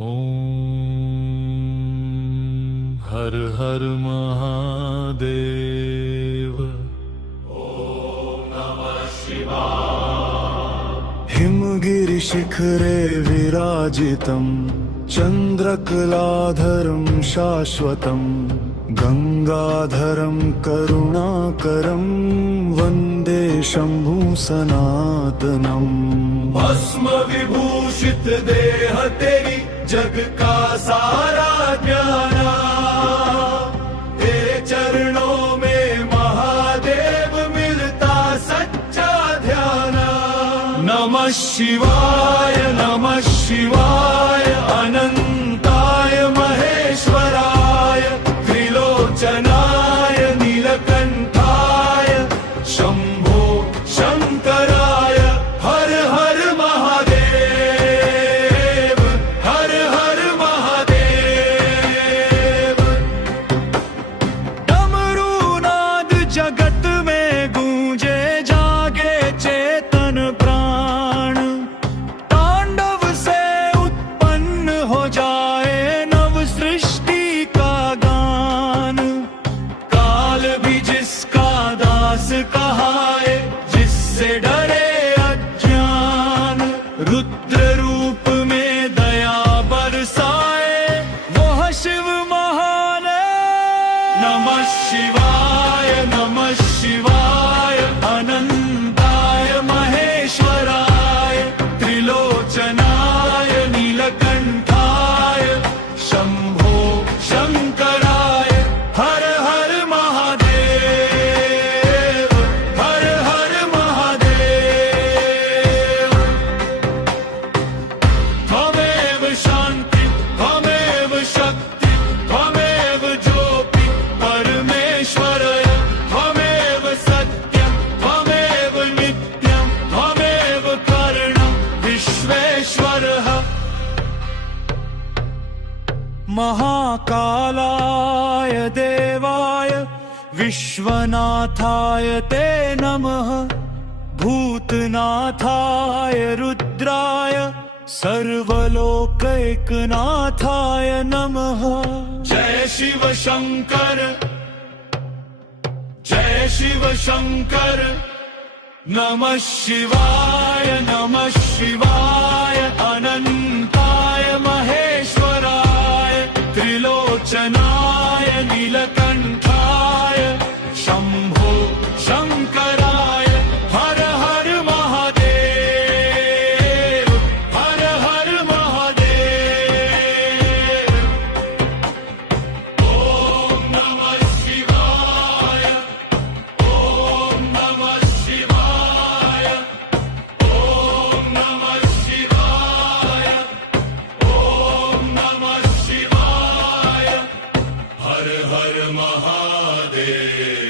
ॐ हर हर महादेव। हिमगिरिशिखरे विराजितं चन्द्रकलाधरं शाश्वतं गंगाधरं करुणाकरं वन्दे शम्भु सनातनम्। भस्म विभूषित देह तेरी जग का सारा ज्ञाना, तेरे चरणों में महादेव मिलता सच्चा ध्याना। नमः शिवाय नमः शिवाय अनंताय महेश्वराय त्रिलोचनाय नीलकंठाय शंभो शंकराय हर हर महादेव हर हर महादेव। डमरू नाद जगत में गूंजे जागे चेतन प्राण, तांडव से उत्पन्न हो जाए नव सृष्टि का गान। काल भी जिसका दास कहाए, जिससे डरे अज्ञान, रुद्र रूप में दया बरसाए वह शिव महान है। नमः शिवाय नमः शिवाय अनंताय महेश्वराय त्रिलोचनाय नीलकंठाय शंभो शंकराय हर हर महादेव हर हर महादेव। त्वमेव शांति त्वमेव शक्ति त्वमेव ज्योति परमेश्वरय त्वमेव सत्यं त्वमेव नित्यं त्वमेव कारणं विश्वेश्वरः। महाकालाय देवाय विश्वनाथाय ते नमः। भूतनाथाय रुद्राय सर्वलोकैकनाथाय नमः। जय शिव शंकर जय शिव शंकर। नमः शिवाय अनंताय महेश्वराय त्रिलोचनाय नीलकंठाय शंभो शंकराय हर हर महादेव हर हर महादेव। ओम नमः शिवाय ओम नमः शिवाय ओम नमः शिवाय ओम नमः शिवाय हर हर महादेव।